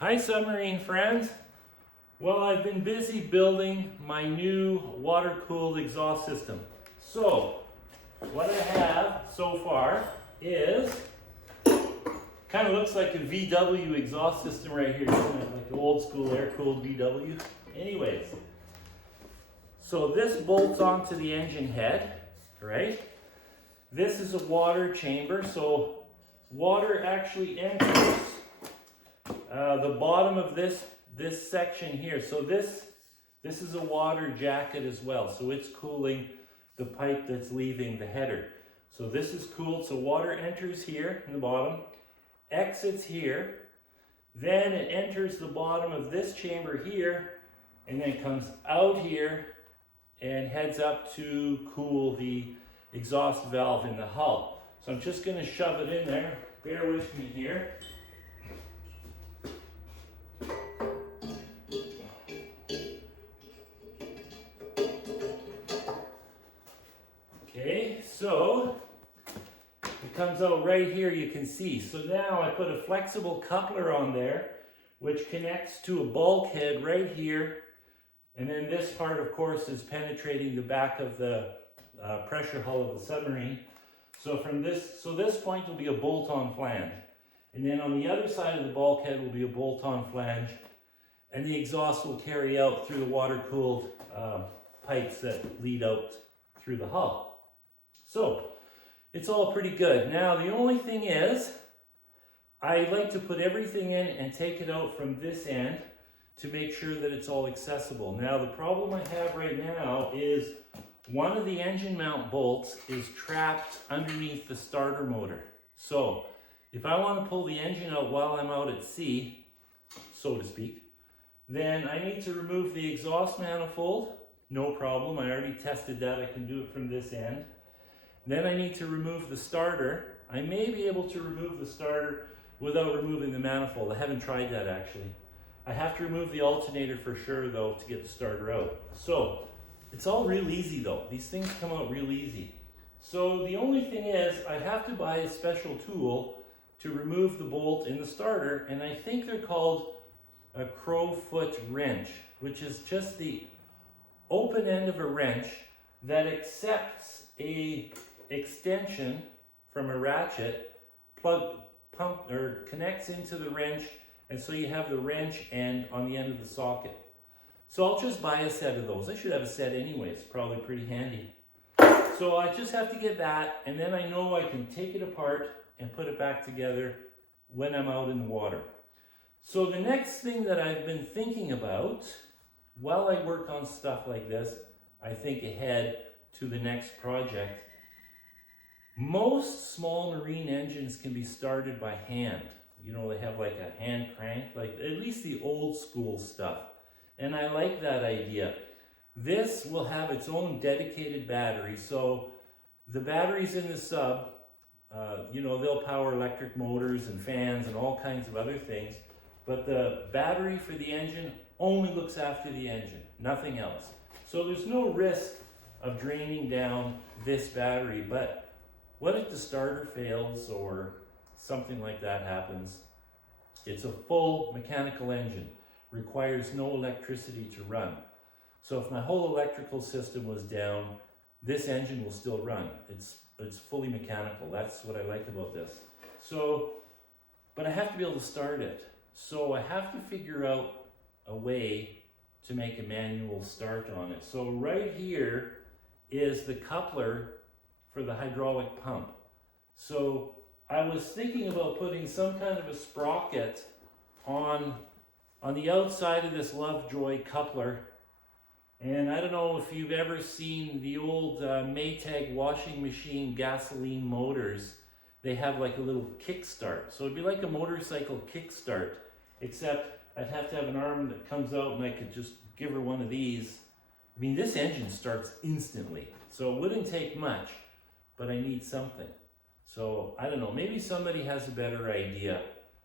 Hi submarine friends. Well, I've been busy building my new water-cooled exhaust system. So, what I have so far is, kind of looks like a VW exhaust system right here, doesn't it? Like the old school air-cooled VW. Anyways, so this bolts onto the engine head, right? This is a water chamber, so water actually enters the bottom of this section here. So this is a water jacket as well. So it's cooling the pipe that's leaving the header. So this is cooled. So water enters here in the bottom, exits here, then it enters the bottom of this chamber here, and then comes out here and heads up to cool the exhaust valve in the hull. So I'm just going to shove it in there. Bear with me here. Okay, so it comes out right here, you can see. So now I put a flexible coupler on there, which connects to a bulkhead right here. And then this part, of course, is penetrating the back of the pressure hull of the submarine. So from this point will be a bolt-on flange. And then on the other side of the bulkhead will be a bolt-on flange. And the exhaust will carry out through the water-cooled pipes that lead out through the hull. So it's all pretty good. Now the only thing is, I like to put everything in and take it out from this end to make sure that it's all accessible. Now the problem I have right now is one of the engine mount bolts is trapped underneath the starter motor. So if I want to pull the engine out while I'm out at sea, so to speak, then I need to remove the exhaust manifold. No problem, I already tested that, I can do it from this end. Then I need to remove the starter. I may be able to remove the starter without removing the manifold. I haven't tried that actually. I have to remove the alternator for sure though to get the starter out. So it's all real easy though. These things come out real easy. So the only thing is I have to buy a special tool to remove the bolt in the starter, and I think they're called a crowfoot wrench, which is just the open end of a wrench that accepts a extension from a ratchet, connects into the wrench, and so you have the wrench end on the end of the socket. So I'll just buy a set of those. I should have a set anyways, probably pretty handy. So I just have to get that, and then I know I can take it apart and put it back together when I'm out in the water. So the next thing that I've been thinking about, while I work on stuff like this, I think ahead to the next project. Most small marine engines can be started by hand. You know, they have like a hand crank, like at least the old school stuff. And I like that idea. This will have its own dedicated battery. So the batteries in the sub, you know, they'll power electric motors and fans and all kinds of other things. But the battery for the engine only looks after the engine, nothing else. So there's no risk of draining down this battery. But what if the starter fails or something like that happens? It's a full mechanical engine, requires no electricity to run. So if my whole electrical system was down, this engine will still run. It's fully mechanical. That's what I like about this. So, but I have to be able to start it. So I have to figure out a way to make a manual start on it. So right here is the coupler for the hydraulic pump. So I was thinking about putting some kind of a sprocket on the outside of this Lovejoy coupler. And I don't know if you've ever seen the old Maytag washing machine gasoline motors. They have like a little kickstart. So it'd be like a motorcycle kickstart, except I'd have to have an arm that comes out and I could just give her one of these. I mean, this engine starts instantly, so it wouldn't take much, but I need something. So I don't know, maybe somebody has a better idea.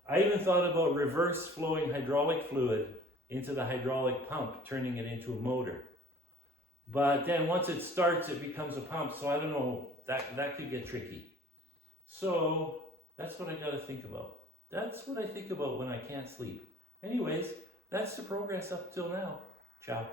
I even thought about reverse flowing hydraulic fluid into the hydraulic pump, turning it into a motor. But then once it starts, it becomes a pump, so I don't know, that could get tricky. So that's what I gotta think about. That's what I think about when I can't sleep. Anyways, that's the progress up till now. Ciao.